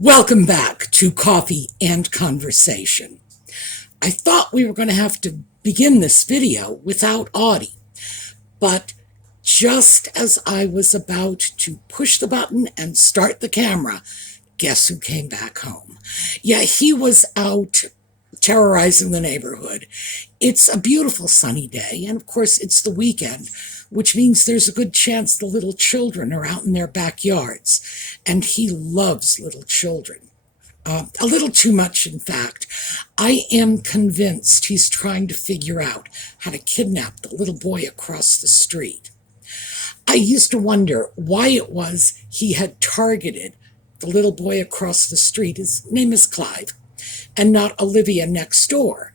Welcome back to Coffee and Conversation. I thought we were going to have to begin this video without Audie, but just as I was about to push the button and start the camera, guess who came back home? Yeah, he was out terrorizing the neighborhood. It's a beautiful sunny day, and of course it's the weekend, which means there's a good chance the little children are out in their backyards, and he loves little children. A little too much, in fact. I am convinced he's trying to figure out how to kidnap the little boy across the street. I used to wonder why it was he had targeted the little boy across the street. His name is Clive, and not Olivia next door,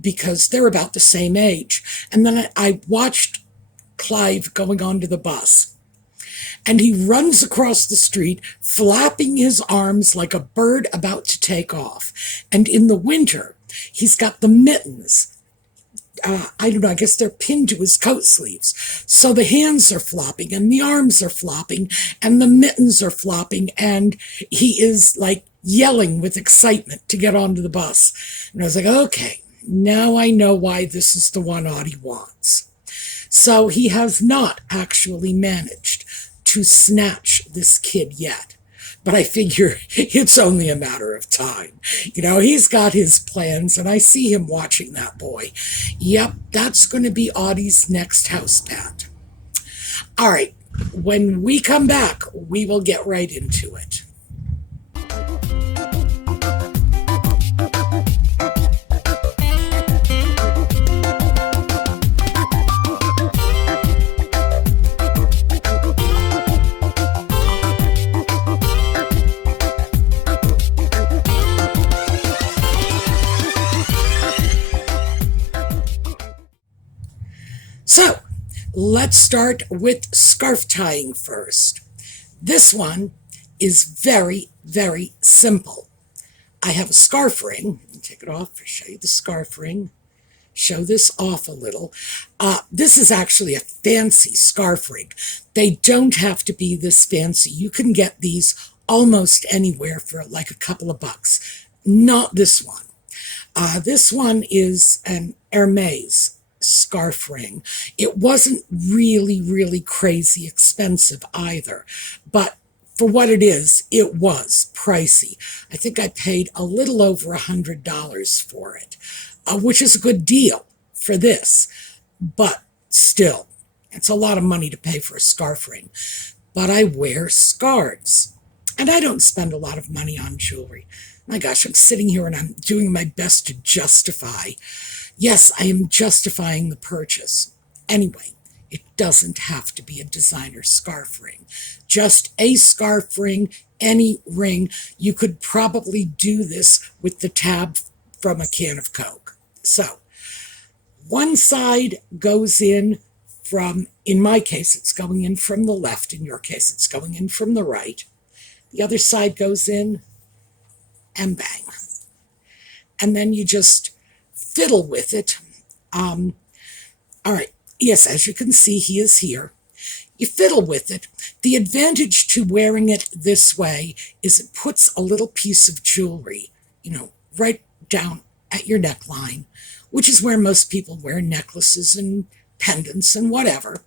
because they're about the same age. And then I watched Clive going onto the bus, and he runs across the street, flapping his arms like a bird about to take off. And in the winter, he's got the mittens. I don't know, I guess they're pinned to his coat sleeves. So the hands are flopping, and the arms are flopping, and the mittens are flopping, and he is like yelling with excitement to get onto the bus. And I was like, okay, now I know why this is the one Audie wants. So he has not actually managed to snatch this kid yet. But I figure it's only a matter of time. You know, he's got his plans, and I see him watching that boy. Yep, that's going to be Audie's next house pet. All right, when we come back, we will get right into it. So, let's start with scarf tying first. This one is very, very simple. I have a scarf ring. Take it off, show you the scarf ring. Show this off a little. This is actually a fancy scarf ring. They don't have to be this fancy. You can get these almost anywhere for like a couple of bucks. Not this one. This one is an Hermes scarf ring. It wasn't really crazy expensive either, but for what it is, it was pricey. I think I paid a little over $100 for it, which is a good deal for this, but still, it's a lot of money to pay for a scarf ring. But I wear scarves, and I don't spend a lot of money on jewelry. My gosh, I'm sitting here and I'm doing my best to justify. Yes, I am justifying the purchase. Anyway, it doesn't have to be a designer scarf ring. Just a scarf ring, any ring. You could probably do this with the tab from a can of Coke. So, one side goes in from, in my case, it's going in from the left. In your case, it's going in from the right. The other side goes in, and bang. And then you just fiddle with it. All right. Yes, as you can see, he is here. You fiddle with it. The advantage to wearing it this way is it puts a little piece of jewelry, right down at your neckline, which is where most people wear necklaces and pendants and whatever.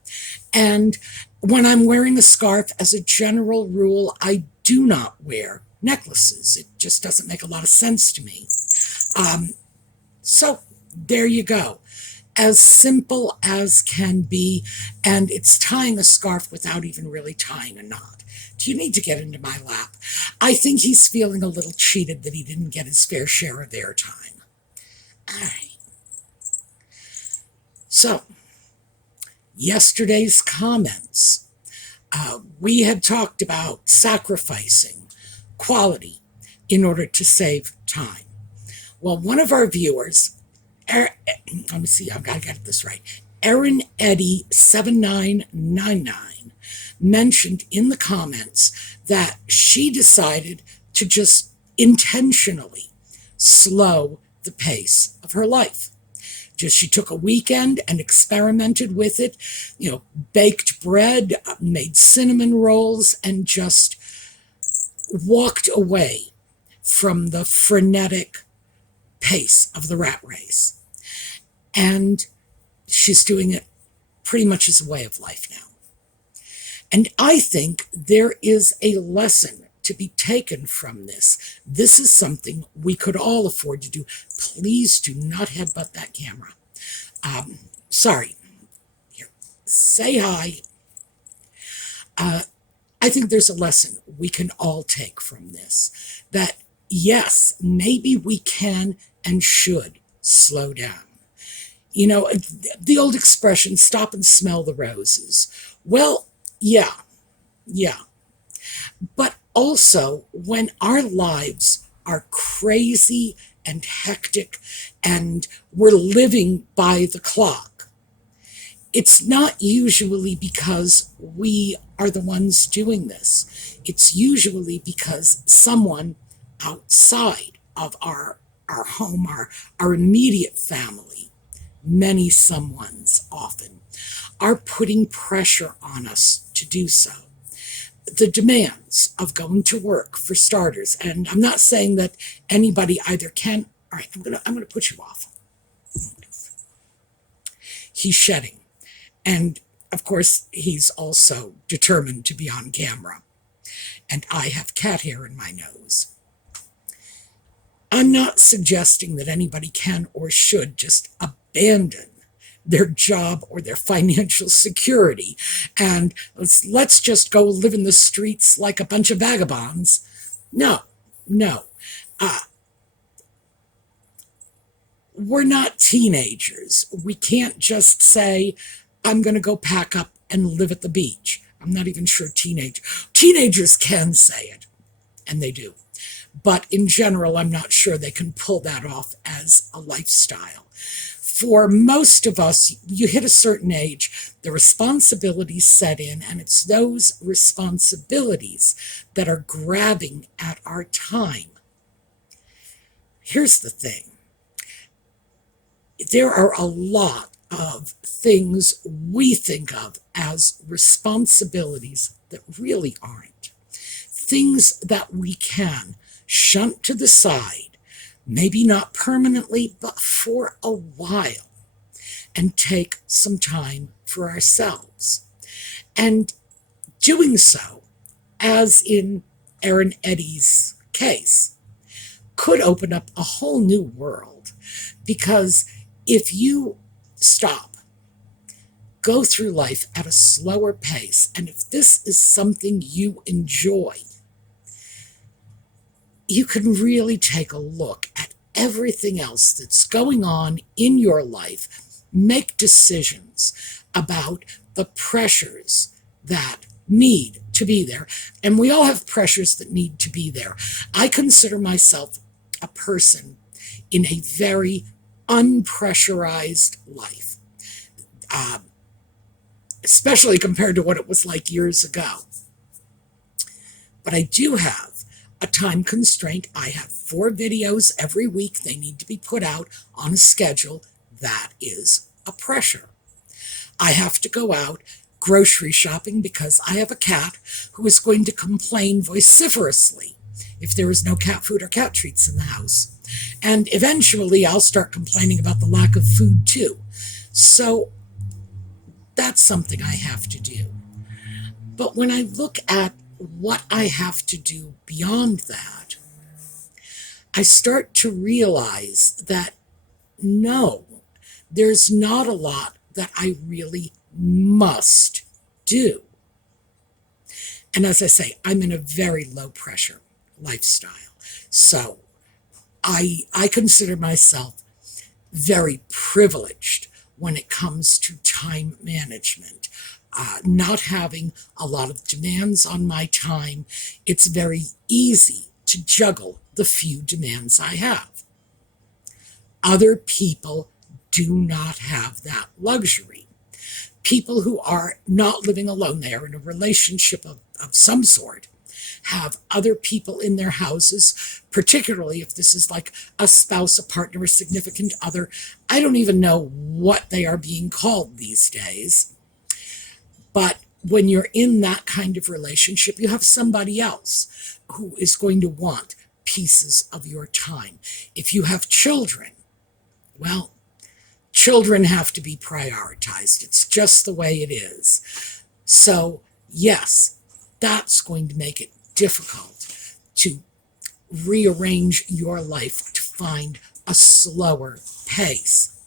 And when I'm wearing a scarf, as a general rule, I do not wear necklaces. It just doesn't make a lot of sense to me. So there you go. As simple as can be, and it's tying a scarf without even really tying a knot. Do you need to get into my lap? I think he's feeling a little cheated that he didn't get his fair share of airtime. All right. So, yesterday's comments. We had talked about sacrificing quality in order to save time. Well, one of our viewers, let me see, I've got to get this right. Erin Eddie 7999 mentioned in the comments that she decided to just intentionally slow the pace of her life. Just she took a weekend and experimented with it, baked bread, made cinnamon rolls, and just walked away from the frenetic pace of the rat race. And she's doing it pretty much as a way of life now. And I think there is a lesson to be taken from this. This is something we could all afford to do. Please do not headbutt that camera. Sorry. Here, say hi. I think there's a lesson we can all take from this. That yes, maybe we can and should slow down. You know, the old expression, stop and smell the roses. Well, yeah. But also, when our lives are crazy and hectic and we're living by the clock, it's not usually because we are the ones doing this. It's usually because someone outside of our home, our immediate family, many someones often, are putting pressure on us to do so. The demands of going to work, for starters, and I'm not saying that anybody either can. All right, I'm gonna put you off. He's shedding, and of course he's also determined to be on camera, and I have cat hair in my nose. I'm not suggesting that anybody can or should just abandon their job or their financial security and let's just go live in the streets like a bunch of vagabonds. No. We're not teenagers. We can't just say, I'm going to go pack up and live at the beach. I'm not even sure teenagers can say it, and they do. But in general, I'm not sure they can pull that off as a lifestyle. For most of us, you hit a certain age, the responsibilities set in, and it's those responsibilities that are grabbing at our time. Here's the thing. There are a lot of things we think of as responsibilities that really aren't. Things that we can shunt to the side, maybe not permanently, but for a while, and take some time for ourselves. And doing so, as in Aaron Eddie's case, could open up a whole new world. Because if you stop, go through life at a slower pace, and if this is something you enjoy, you can really take a look at everything else that's going on in your life, make decisions about the pressures that need to be there. And we all have pressures that need to be there. I consider myself a person in a very unpressurized life, especially compared to what it was like years ago. But I do have a time constraint. I have 4 videos every week. They need to be put out on a schedule. That is a pressure. I have to go out grocery shopping because I have a cat who is going to complain vociferously if there is no cat food or cat treats in the house. And eventually I'll start complaining about the lack of food too. So that's something I have to do. But when I look at what I have to do beyond that, I start to realize that no, there's not a lot that I really must do. And as I say, I'm in a very low pressure lifestyle. So I consider myself very privileged when it comes to time management. Not having a lot of demands on my time, it's very easy to juggle the few demands I have. Other people do not have that luxury. People who are not living alone, they are in a relationship of some sort, have other people in their houses, particularly if this is like a spouse, a partner, a significant other. I don't even know what they are being called these days. But when you're in that kind of relationship, you have somebody else who is going to want pieces of your time. If you have children, well, children have to be prioritized. It's just the way it is. So, yes, that's going to make it difficult to rearrange your life to find a slower pace.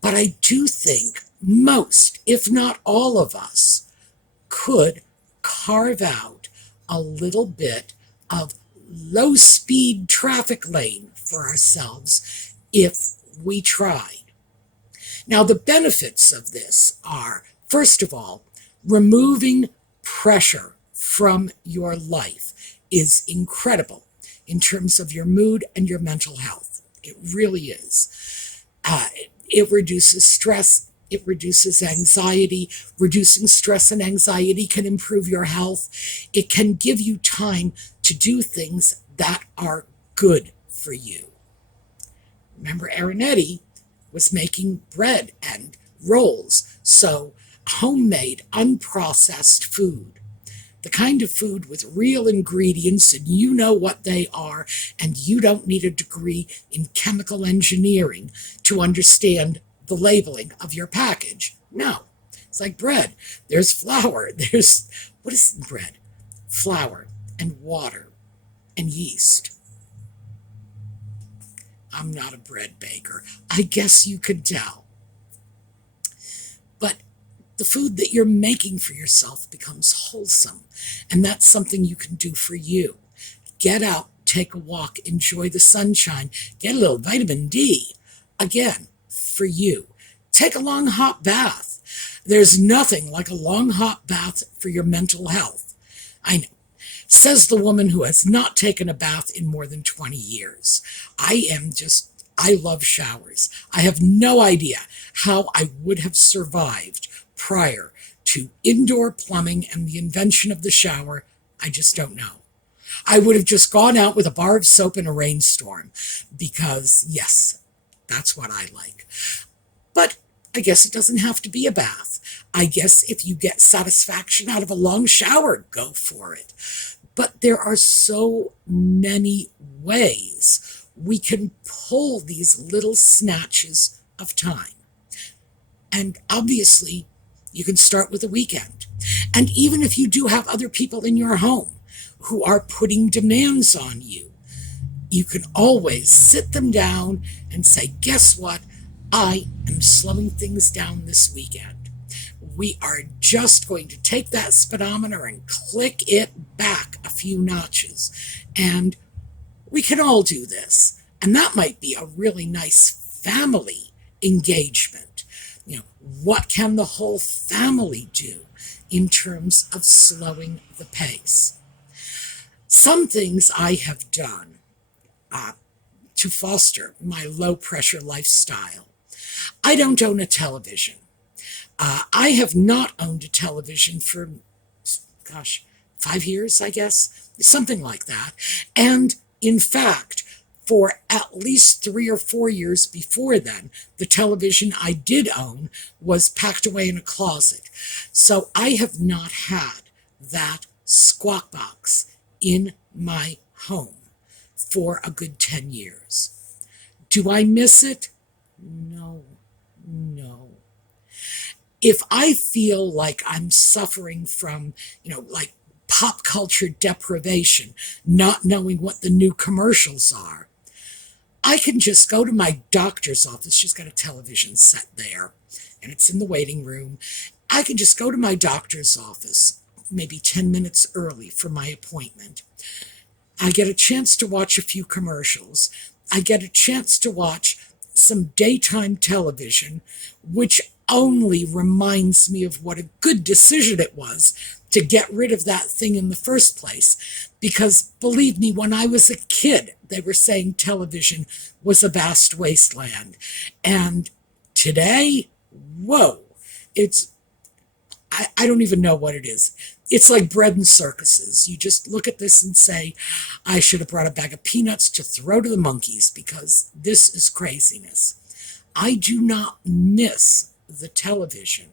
But I do think most, if not all of us, could carve out a little bit of low-speed traffic lane for ourselves if we tried. Now, the benefits of this are, first of all, removing pressure from your life is incredible in terms of your mood and your mental health. It really is. It reduces stress. It reduces anxiety. Reducing stress and anxiety can improve your health. It can give you time to do things that are good for you. Remember, Arinetti was making bread and rolls, so homemade, unprocessed food. The kind of food with real ingredients, and you know what they are, and you don't need a degree in chemical engineering to understand the labeling of your package. No, it's like bread. There's flour. What is bread? Flour and water and yeast. I'm not a bread baker. I guess you could tell. But the food that you're making for yourself becomes wholesome, and that's something you can do for you. Get out, take a walk, enjoy the sunshine, get a little vitamin D. Again, for you. Take a long hot bath. There's nothing like a long hot bath for your mental health. I know. Says the woman who has not taken a bath in more than 20 years. I love showers. I have no idea how I would have survived prior to indoor plumbing and the invention of the shower. I just don't know. I would have just gone out with a bar of soap in a rainstorm because, yes, that's what I like. But I guess it doesn't have to be a bath. I guess if you get satisfaction out of a long shower, go for it. But there are so many ways we can pull these little snatches of time. And obviously, you can start with a weekend. And even if you do have other people in your home who are putting demands on you, you can always sit them down and say, guess what? I am slowing things down this weekend. We are just going to take that speedometer and click it back a few notches. And we can all do this. And that might be a really nice family engagement. What can the whole family do in terms of slowing the pace? Some things I have done to foster my low-pressure lifestyle. I don't own a television. I have not owned a television for, 5 years, I guess, something like that. And in fact, for at least 3 or 4 years before then, the television I did own was packed away in a closet. So I have not had that squawk box in my home for a good 10 years. Do I miss it? No. If I feel like I'm suffering from, like pop culture deprivation, not knowing what the new commercials are, I can just go to my doctor's office. She's got a television set there, and it's in the waiting room. I can just go to my doctor's office maybe 10 minutes early for my appointment. I get a chance to watch a few commercials. I get a chance to watch some daytime television, which only reminds me of what a good decision it was to get rid of that thing in the first place. Because believe me, when I was a kid, they were saying television was a vast wasteland. And today, whoa, I don't even know what it is. It's like bread and circuses. You just look at this and say, I should have brought a bag of peanuts to throw to the monkeys because this is craziness. I do not miss the television.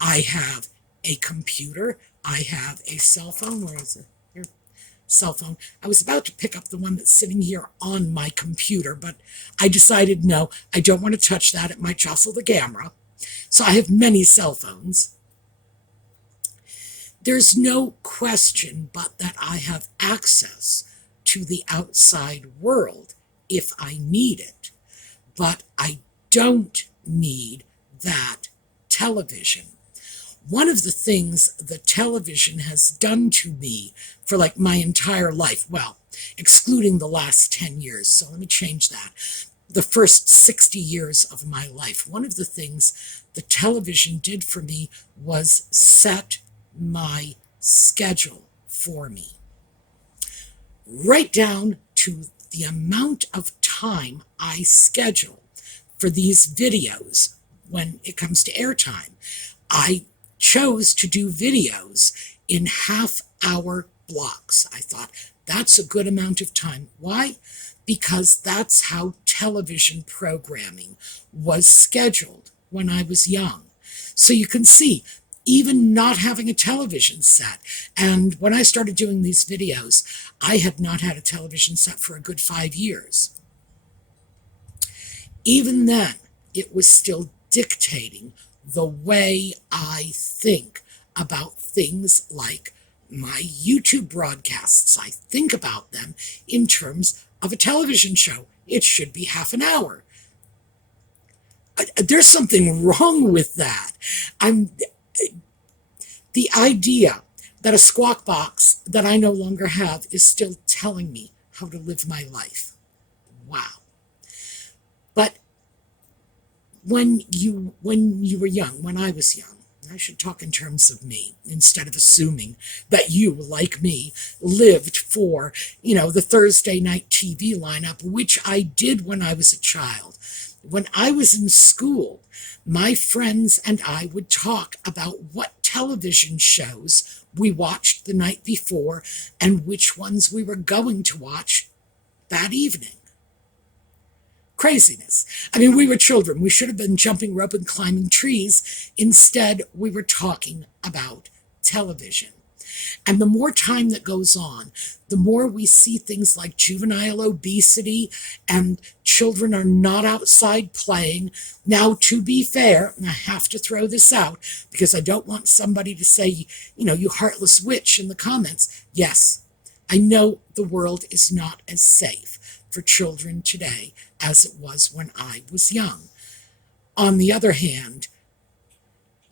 I have a computer. I have a cell phone. Where is it? Here. cell phone. I was about to pick up the one that's sitting here on my computer, but I decided no, I don't want to touch that. It might jostle the camera. So I have many cell phones. There's no question but that I have access to the outside world if I need it. But I don't need that television. One of the things the television has done to me for like my entire life, well, excluding the last 10 years, so let me change that, the first 60 years of my life, one of the things the television did for me was set my schedule for me. Right down to the amount of time I schedule for these videos when it comes to airtime. I chose to do videos in half-hour blocks. I thought that's a good amount of time. Why? Because that's how television programming was scheduled when I was young. So you can see, even not having a television set, and when I started doing these videos, I had not had a television set for a good 5 years. Even then, it was still dictating the way I think about things like my YouTube broadcasts. I think about them in terms of a television show. It should be half an hour. There's something wrong with that. The idea that a squawk box that I no longer have is still telling me how to live my life. Wow. But when you were young, when I was young, I should talk in terms of me instead of assuming that you, like me, lived for, the Thursday night TV lineup, which I did when I was a child. When I was in school, my friends and I would talk about what television shows we watched the night before and which ones we were going to watch that evening. Craziness. I mean, we were children. We should have been jumping rope and climbing trees. Instead, we were talking about television. And the more time that goes on, the more we see things like juvenile obesity and children are not outside playing. Now, to be fair, and I have to throw this out because I don't want somebody to say, you heartless witch in the comments. Yes, I know the world is not as safe for children today as it was when I was young. On the other hand,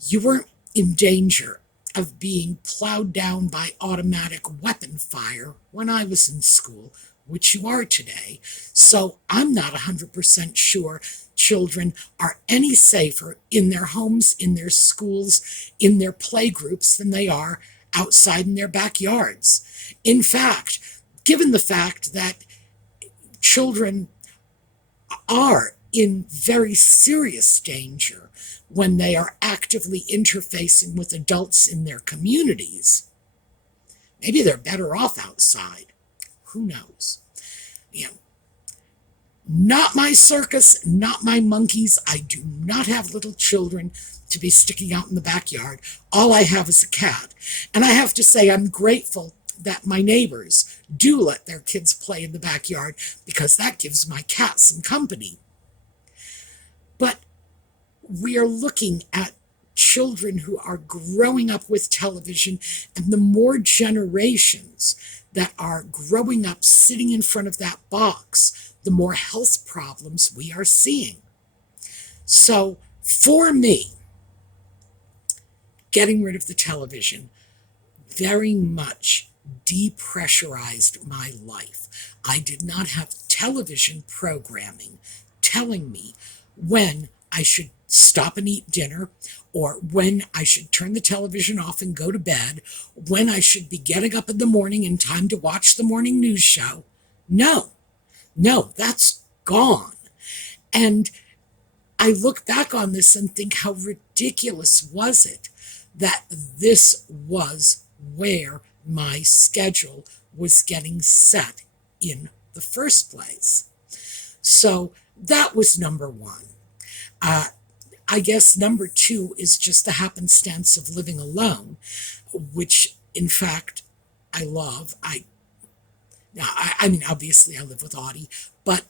you weren't in danger of being plowed down by automatic weapon fire when I was in school, which you are today. So I'm not 100% sure children are any safer in their homes, in their schools, in their playgroups than they are outside in their backyards. In fact, given the fact that children are in very serious danger when they are actively interfacing with adults in their communities, maybe they're better off outside. Who knows? Not my circus, not my monkeys. I do not have little children to be sticking out in the backyard. All I have is a cat. And I have to say, I'm grateful that my neighbors do let their kids play in the backyard because that gives my cat some company. But we are looking at children who are growing up with television, and the more generations that are growing up sitting in front of that box, the more health problems we are seeing. So for me, getting rid of the television very much depressurized my life. I did not have television programming telling me when I should stop and eat dinner, or when I should turn the television off and go to bed, when I should be getting up in the morning in time to watch the morning news show. No, that's gone. And I look back on this and think, how ridiculous was it that this was where my schedule was getting set in the first place. So that was number one. I guess number two is just the happenstance of living alone, which in fact I love. I Now, I mean, obviously I live with Audie, but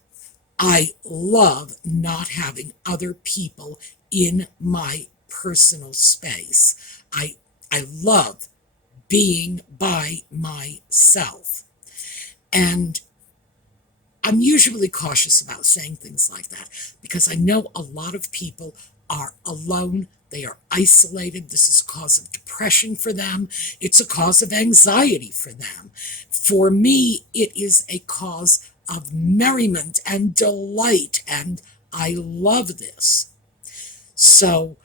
I love not having other people in my personal space. I love being by myself. And I'm usually cautious about saying things like that because I know a lot of people are alone. They are isolated. This is a cause of depression for them. It's a cause of anxiety for them. For me, it is a cause of merriment and delight, and I love this. So,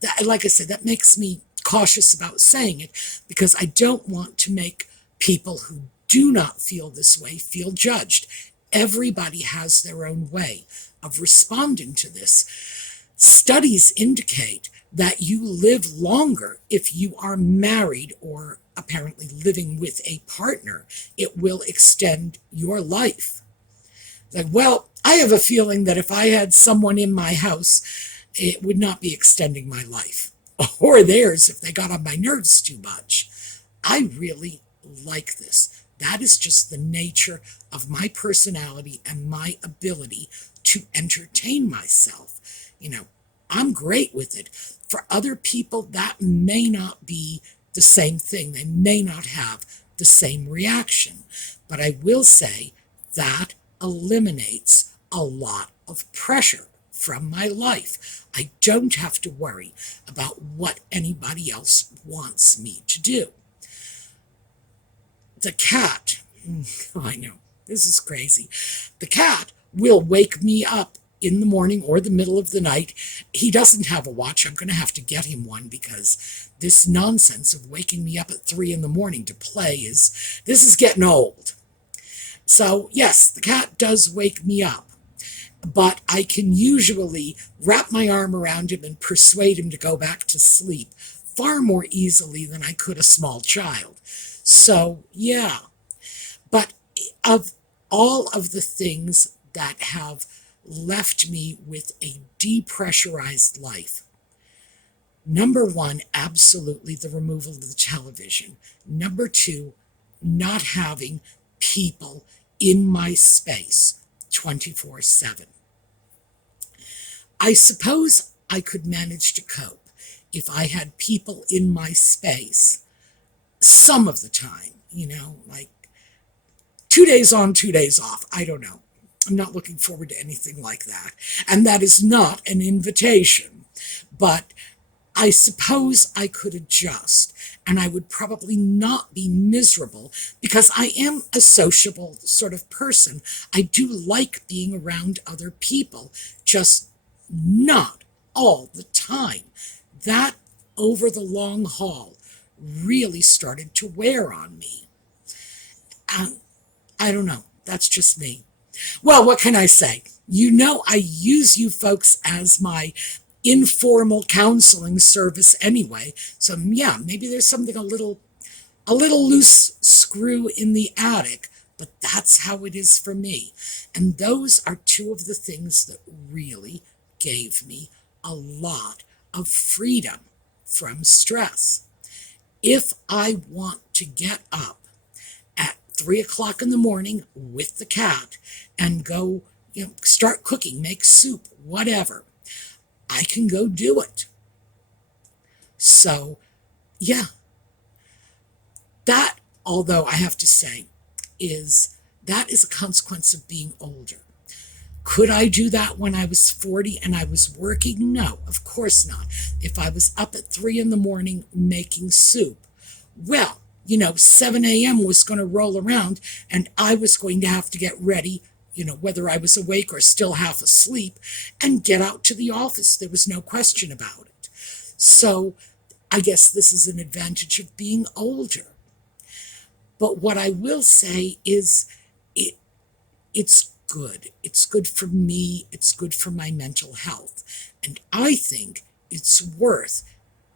that, like I said, that makes me cautious about saying it because I don't want to make people who do not feel this way feel judged. Everybody has their own way of responding to this. Studies indicate that you live longer if you are married or apparently living with a partner. It will extend your life. Like, well, I have a feeling that if I had someone in my house, it would not be extending my life or theirs if they got on my nerves too much. I really like this. That is just the nature of my personality and my ability to entertain myself. I'm great with it. For other people, that may not be the same thing. They may not have the same reaction. But I will say that eliminates a lot of pressure from my life. I don't have to worry about what anybody else wants me to do. The cat, I know, this is crazy. The cat will wake me up in the morning or the middle of the night. He doesn't have a watch. I'm going to have to get him one because this nonsense of waking me up at 3 in the morning to play this is getting old. So yes, the cat does wake me up, but I can usually wrap my arm around him and persuade him to go back to sleep far more easily than I could a small child. So yeah, but of all of the things that have left me with a depressurized life, number one, absolutely the removal of the television. Number two, not having people in my space 24/7. I suppose I could manage to cope if I had people in my space some of the time, like 2 days on, 2 days off. I don't know. I'm not looking forward to anything like that. And that is not an invitation. But I suppose I could adjust and I would probably not be miserable because I am a sociable sort of person. I do like being around other people, just not all the time. That over the long haul really started to wear on me. And I don't know. That's just me. Well, what can I say? I use you folks as my informal counseling service anyway. So yeah, maybe there's something a little loose screw in the attic, but that's how it is for me. And those are two of the things that really gave me a lot of freedom from stress. If I want to get up at 3 o'clock in the morning with the cat and go, start cooking, make soup, whatever, I can go do it. So, yeah, that, although I have to say, that is a consequence of being older. Could I do that when I was 40 and I was working? No, of course not. If I was up at 3 in the morning making soup, well, 7 a.m. was going to roll around and I was going to have to get ready, whether I was awake or still half asleep, and get out to the office. There was no question about it. So I guess this is an advantage of being older. But what I will say is it's good. It's good for me. It's good for my mental health. And I think it's worth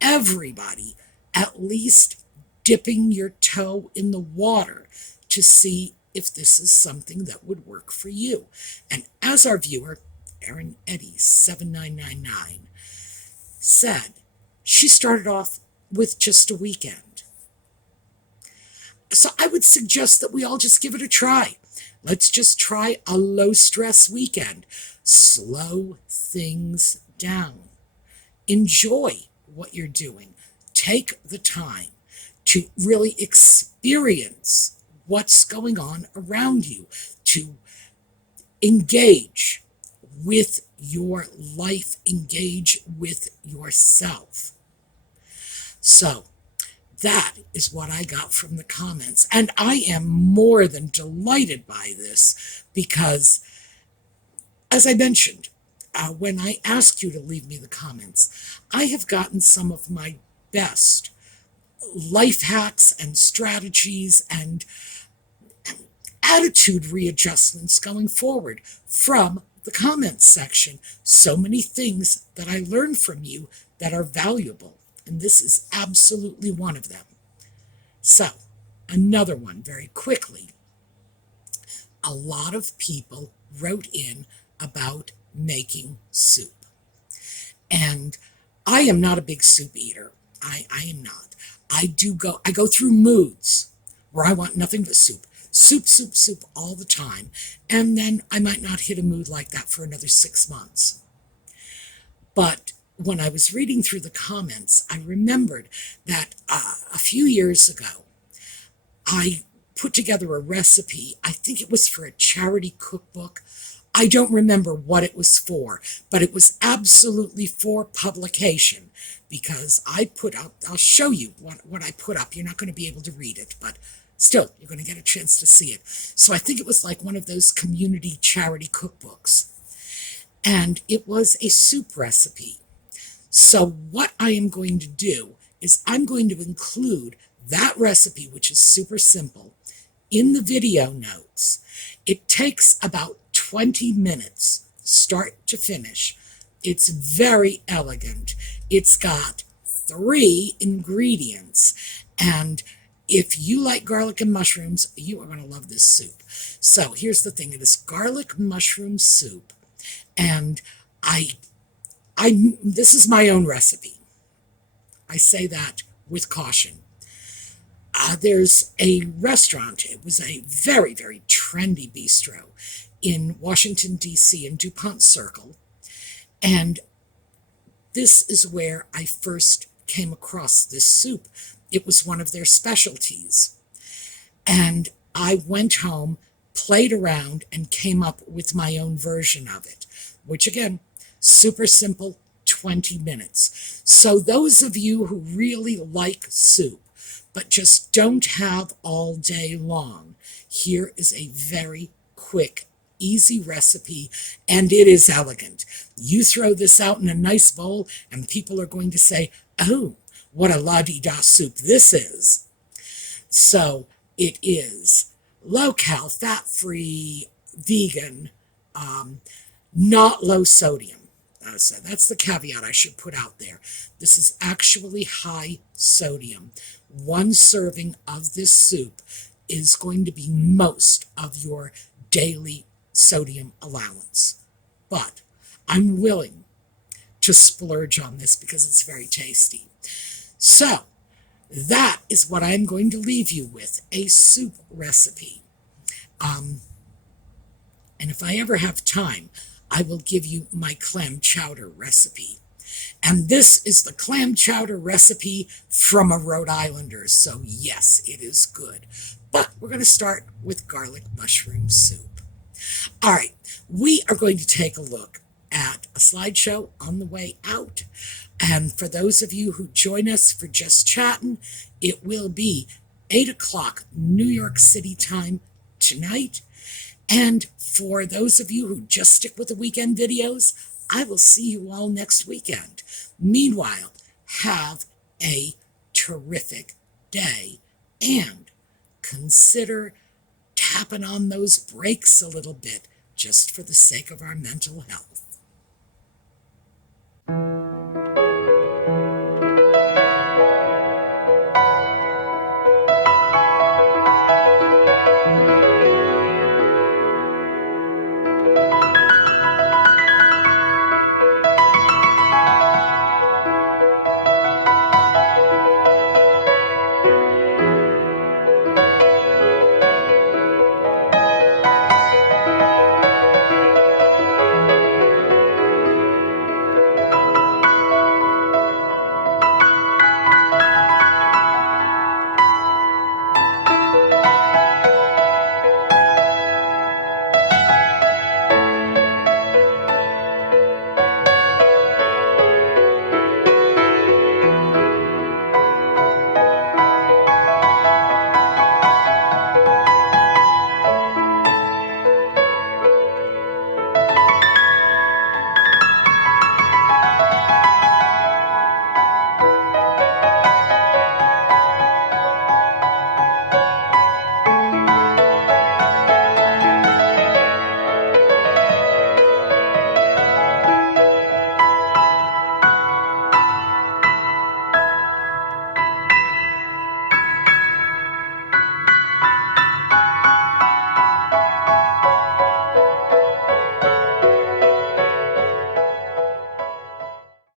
everybody at least dipping your toe in the water to see if this is something that would work for you. And as our viewer, Erin Eddy 7999, said, she started off with just a weekend. So I would suggest that we all just give it a try. Let's just try a low stress weekend. Slow things down. Enjoy what you're doing. Take the time to really experience what's going on around you, to engage with your life, engage with yourself. So, that is what I got from the comments. And I am more than delighted by this because, as I mentioned, when I asked you to leave me the comments, I have gotten some of my best life hacks and strategies and attitude readjustments going forward from the comments section. So many things that I learned from you that are valuable, and this is absolutely one of them. So, another one very quickly. A lot of people wrote in about making soup. And I am not a big soup eater. I am not. I go through moods where I want nothing but soup. Soup, soup, soup all the time. And then I might not hit a mood like that for another 6 months. But when I was reading through the comments, I remembered that a few years ago, I put together a recipe. I think it was for a charity cookbook. I don't remember what it was for, but it was absolutely for publication because I put up, I'll show you what I put up. You're not going to be able to read it, but still, you're going to get a chance to see it. So I think it was like one of those community charity cookbooks. And it was a soup recipe. So what I am going to do is I'm going to include that recipe, which is super simple, in the video notes. It takes about 20 minutes, start to finish. It's very elegant. It's got 3 ingredients. And if you like garlic and mushrooms, you are going to love this soup. So here's the thing. It is garlic mushroom soup. And this is my own recipe. I say that with caution. There's a restaurant. It was a very, very trendy bistro in Washington, D.C., in DuPont Circle. And this is where I first came across this soup. It was one of their specialties. And I went home, played around, and came up with my own version of it, which again, super simple, 20 minutes. So those of you who really like soup, but just don't have all day long, here is a very quick, easy recipe, and it is elegant. You throw this out in a nice bowl, and people are going to say, oh, what a la-di-da soup this is. So it is low-cal, fat-free, vegan, not low sodium. So that's the caveat I should put out there. This is actually high sodium. 1 serving of this soup is going to be most of your daily sodium allowance. But I'm willing to splurge on this because it's very tasty. So that is what I'm going to leave you with, a soup recipe. And if I ever have time, I will give you my clam chowder recipe. And this is the clam chowder recipe from a Rhode Islander, so yes, it is good. But we're going to start with garlic mushroom soup. All right, we are going to take a look at a slideshow on the way out. And for those of you who join us for Just Chatting, it will be 8 o'clock New York City time tonight. And for those of you who just stick with the weekend videos, I will see you all next weekend. Meanwhile, have a terrific day and consider tapping on those brakes a little bit just for the sake of our mental health.